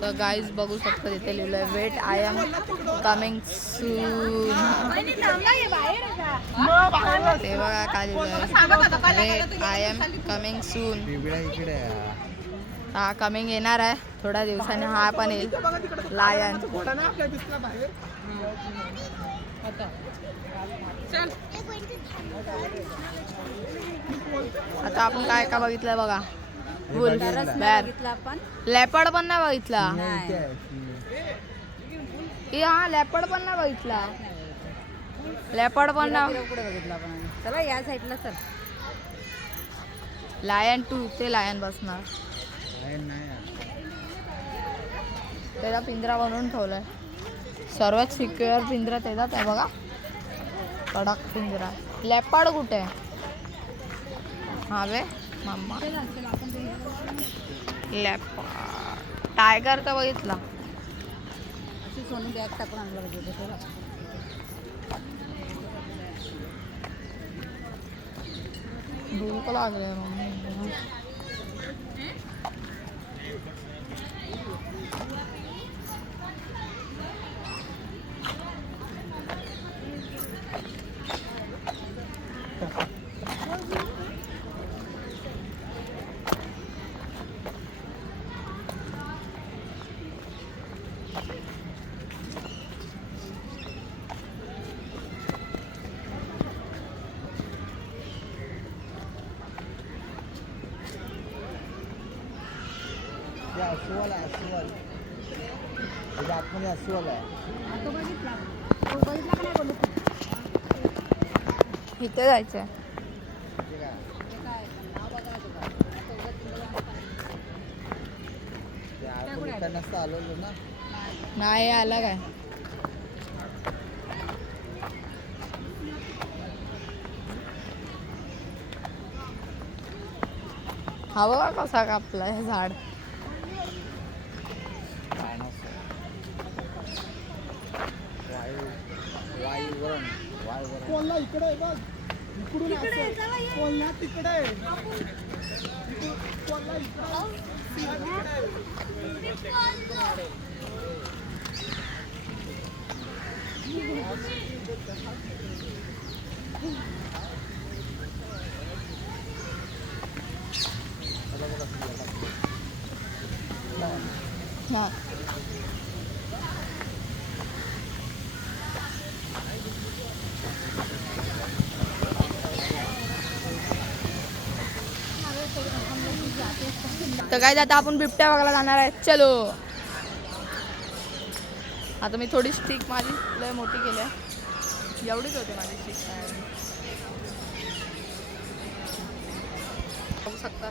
तर गाईज बघू शकता तिथे लिहिलंय weight I am coming soon. ते बघा काय लिहिलंय weight I am coming soon. हा कमिंग येणार आहे थोड्या दिवसांनी. हा पण येईल लायन. आता आपण काय का बघितलं बघा. वुल्फ बॅर लेपर्ड पण नाही बघितला. हा लेपर्ड पण नाही बघितला. लेपर्ड पण नाही बघितला. चला या साईडला चल. लायन 2 ते लायन बसणार. त्याचा पिंजरा बनवून ठेवलाय. सर्वात सिक्युअर पिंजरा त्याचाच आहे बघा. कडक पिंजरा. लेपर्ड कुठे आहे. हा वे मम्मा लेपर्ड. टायगर तर बघितला. सोनू बॅग टाकून आणलं पाहिजे. भूक लागले मम्मी. अस्वल आहे अस्वल. आतमध्ये अस्वल आहे. इथे जायचंय. आलो ना नाही आला काय. हा बघा कसा कापला हे झाड. कोल्हा इकडे आहे बघ. इकडून कोल्हा तिकडे. कोल्हा हा तर काय आता आपण बिबट्या बघायला जाणार आहे. चलो. आता मी थोडी स्टिक माझी लय मोठी केली आहे. एवढीच होते माझी स्टिक. बघू शकता.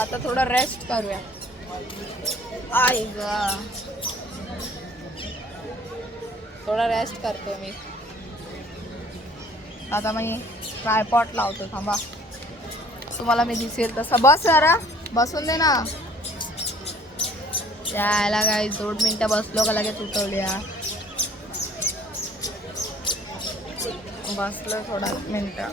आता थोडं रेस्ट करूया. आई ग थोडा रेस्ट करतो मी. आता मी ट्रायपॉड लावतो. थांबा तुम्हाला मी दिसेल तसं. बस जरा बसून दे ना. यायला काय 2 मिनिटं बसलो का लगेच उठवल्या. बसलो थोडा मिनिटं.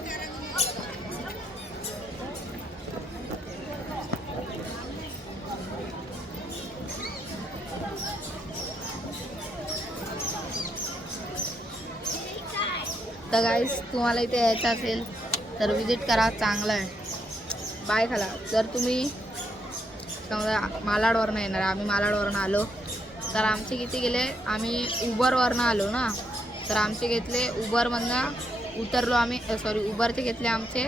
तर गाईस तुम्हाला इथे यायचं असेल तर विजिट करा. चांगलं आहे. बाय खाला. जर तुम्ही समजा मालाडवरनं येणार. आम्ही मालाडवरनं आलो तर आमचे किती गेले. आम्ही उबरवरनं आलो ना तर आमचे घेतले. उबरमधनं उतरलो आम्ही. सॉरी उबरचे घेतले आमचे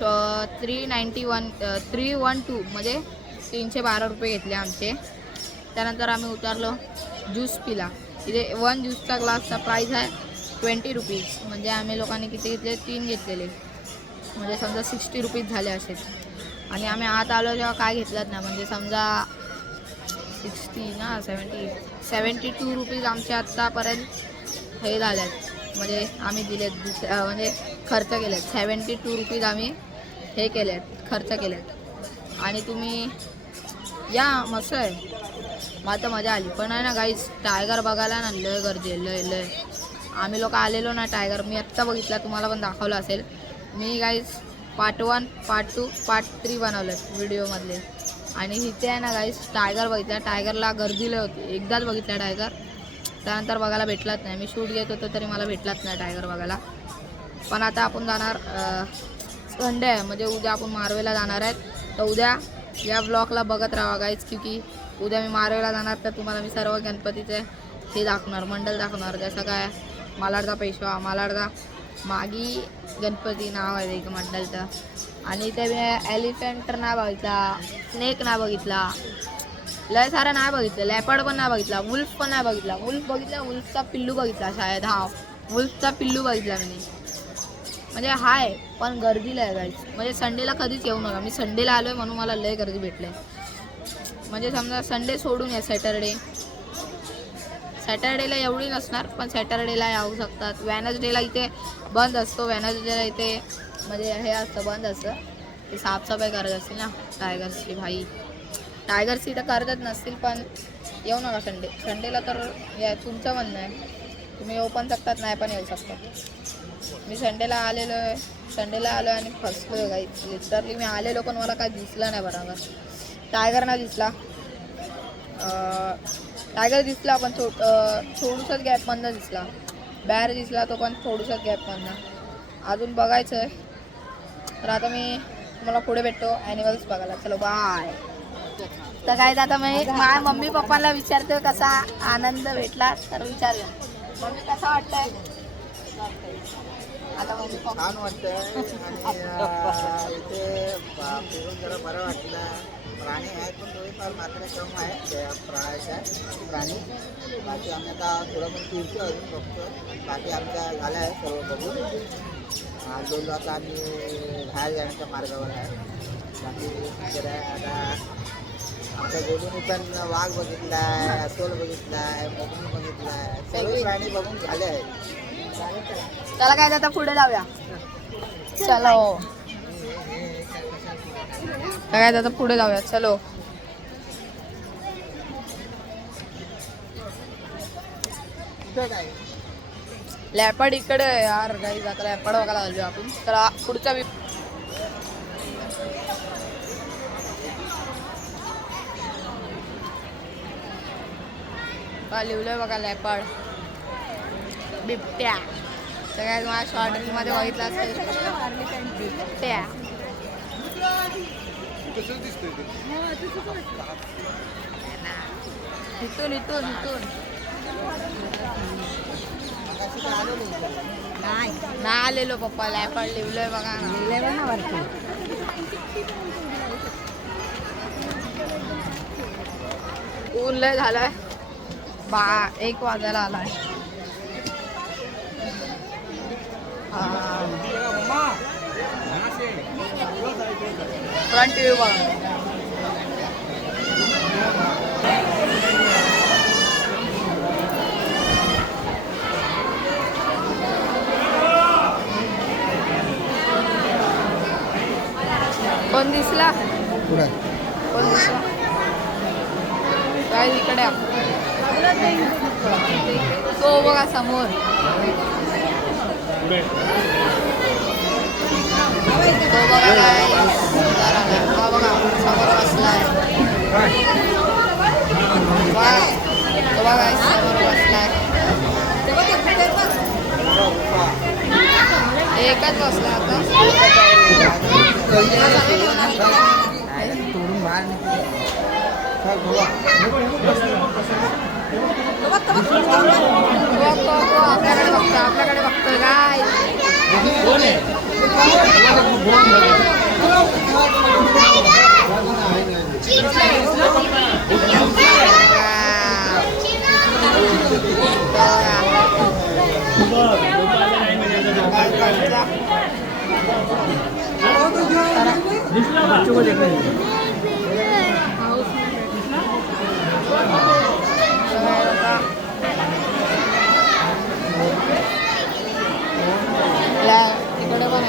312 म्हणजे 312 रुपये घेतले आमचे. त्यानंतर आम्ही उतरलो. ज्यूस पिला. इथे 1 ज्यूसचा ग्लासचा प्राईस आहे 20 रुपीज. म्हणजे आम्ही लोकांनी किती घेतले 3 घेतलेले. म्हणजे समजा 60 रुपीज झाले असेल. आणि आम्ही आत आलो तेव्हा काय घेतलंच ना. म्हणजे समजा 60 ना 72 रुपीज आमचे आत्तापर्यंत हे झाल्यात. म्हणजे आम्ही दिलेत म्हणजे खर्च केलेत. 72 रुपीज आम्ही हे केलेत खर्च केलेत. आणि तुम्ही या मस्त आहे. मला तर मजा आली. पण आहे ना गाईस टायगर बघायला ना लय गर्दी आहे. लय आम्ही लोक आलेलो ना टायगर. मी आत्ता बघितला. तुम्हाला पण दाखवलं असेल. मी गाईस पार्ट 1, पार्ट 2, पार्ट 3 बनवले व्हिडिओमधले. आणि इथे आहे ना गाईस टायगर बघितला. टायगरला गर्दी लय होती. एकदाच बघितला टायगर, त्यानंतर बघायला भेटलाच नाही. मी शूट घेत होतो तरी मला भेटलाच नाही टायगर बघायला. पण आता आपण जाणार संडे आहे म्हणजे उद्या आपण मारवेला जाणार आहेत. तर उद्या या ब्लॉगला बघत राहा गाईज, क्योंकि उद्या मी मारवेला जाणार. तर तुम्हाला मी सर्व गणपतीचे हे दाखवणार, मंडळ दाखवणार. जसं काय मालाडचा पेशवा, मालाडचा मागी गणपती नाव आहे एक मंडळचं. आणि ते मी एलिफंट नाही बघितला, स्नेक नाही बघितला, लय सारा नाही बघितलं. लेपर्ड पण नाही बघितला, वुल्फ पण नाही बघितला. वुल्फ बघितला, वुल्फचा पिल्लू बघितला शायद. हा वुल्फचा पिल्लू बघितला मी. म्हणजे हाय पण गर्दीला आहे गाईज. म्हणजे संडेला कधीच येऊ नका. मी संडेला आलो आहे म्हणून मला लय गर्दी भेटले. म्हणजे समजा संडे सोडून या, सॅटर्डेला एवढी नसणार, पण सॅटर्डेला येऊ शकतात. वेनसडेला इथे बंद असतो. वेनसडेला इथे म्हणजे हे असतं, बंद असतं. ते साफसफाई करत असतील ना टायगर्सची. भाई टायगर्सची तर करतच नसतील, पण येऊ नका संडेला. तर या तुमचं म्हणणं आहे, तुम्ही येऊ पण शकतात, नाही पण येऊ शकतात. मी संडेला आलो आहे आणि फसलो आहे काही. लिटरली मी आलेलो पण मला काय दिसलं नाही बरोबर. टायगर नाही दिसला. टायगर दिसला पण थोडंसंच गॅपमधनं दिसला. बॅर दिसला तो पण थोडंसंच गॅपमधनं. अजून बघायचं आहे. तर आता मी तुम्हाला पुढे भेटतो ॲनिमल्स बघायला. चलो बाय. तर काय आता मी माझ्या मम्मी पप्पाला विचारतो कसा आनंद भेटला. तर विचारूया मम्मी कसा वाटतंय. आता मम्मी छान वाटतंय आणि इथे फिरून जरा बरं वाटलं. प्राणी आहेत पण थोडीफार मात्र कम आहे त्या प्राणी. बाकी आम्ही आता थोडं पण फिरतो, अजून बघतो. बाकी आमच्या झालं आहे सर्व बघून. आलो आता आम्ही बाहेर जाण्याच्या मार्गावर आहे. बाकी जरा आता आमच्या जोडून पण वाघ बघितला आहे, अस्वल बघितला आहे, मोगनी बघितला आहे. सर्व प्राणी बघून झाले आहेत. त्याला काय आता पुढे जाऊया. चलो काय आता पुढे जाऊया. चलो लॅपड इकडे यार गाईज. आता लॅपड बघायला आलो आपण. तर पुढचा लिहिलंय बघा लॅपड, बिबट्या. सगळ्यात माझ्या शॉर्ट मध्ये बघितला असेल बिबट्या. इथून नाही आलेलो पप्पा. लॅपड लिहिलंय बघा ना. ऊन लय झालाय. 1 वाजायला आलाय. फ्रंट व्ह्यू बघा. कोण दिसला? कोण दिसला? काय इकडे तो बघा समोर. तो बघा काय बघा समोर बसलाय. तो बघा समोर बसलाय. एकच बसला आता. तोडून बाहेर आपल्याकडे बघतोय काय. इकडे पण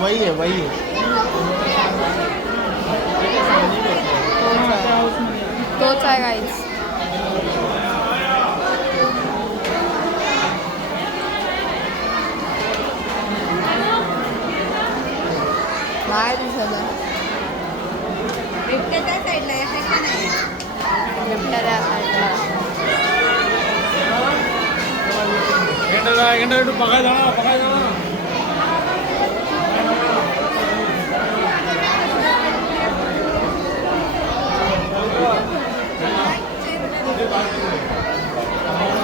वही है. तोच आहे गाईज.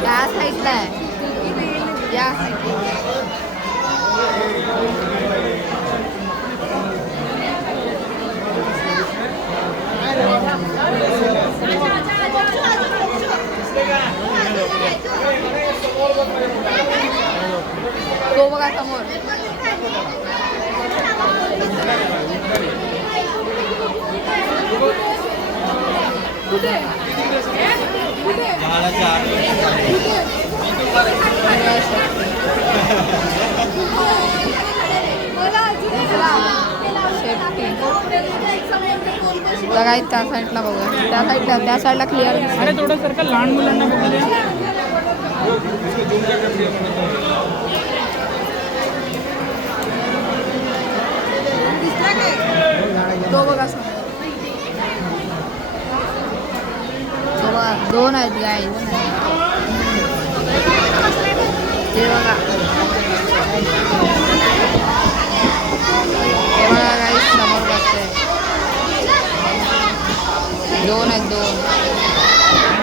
या साईडला आहे या साईडला तो बघा समोर बघा त्या साईडला बघा त्या साईडला क्लिअर अरे थोडं सारखं लहान मुलांना बघूया. तो बघा समोर तो बघा दोन आहेत गाय ते बघा हे बघा गाई समोर बसते दोन आहेत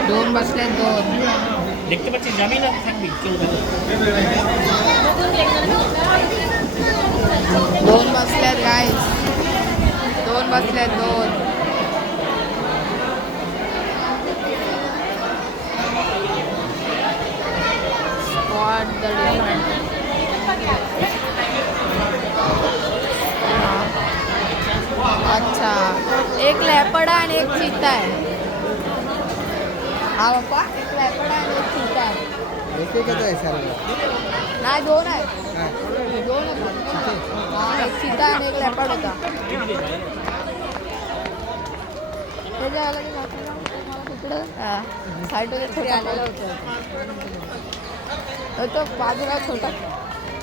दोन बसले दोन দেখতে পাচ্ছি জানি না থাকবি কেউ दोन बसल्यात गाईस दोन बसल्यात दोन What the difference? अच्छा एक लेपर्ड आणि एक चीता आहे हा बाप्पा एक लेपर्ड आणि एक चीता आहे नाही दोन आहेत दोन आहेत हा एक चीता आणि एक लेपर्ड होता हे जे आलं की तिकडं साईडवर आलेलं होतं तो बाजूला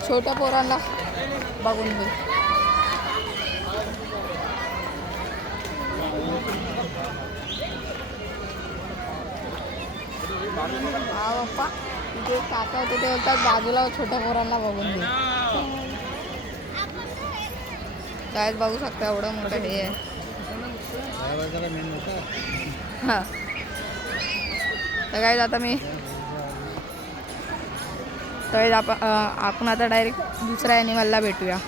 छोट्या पोरांना बघून घे हा बाप्पा तिथे काका होते ते बोलतात बाजूला छोट्या पोरांना बघून घे काय बघू शकता एवढं मोठं हे आहे हां तर काय आता मी तर आपण आता डायरेक्ट दुसऱ्या ॲनिमलला भेटूया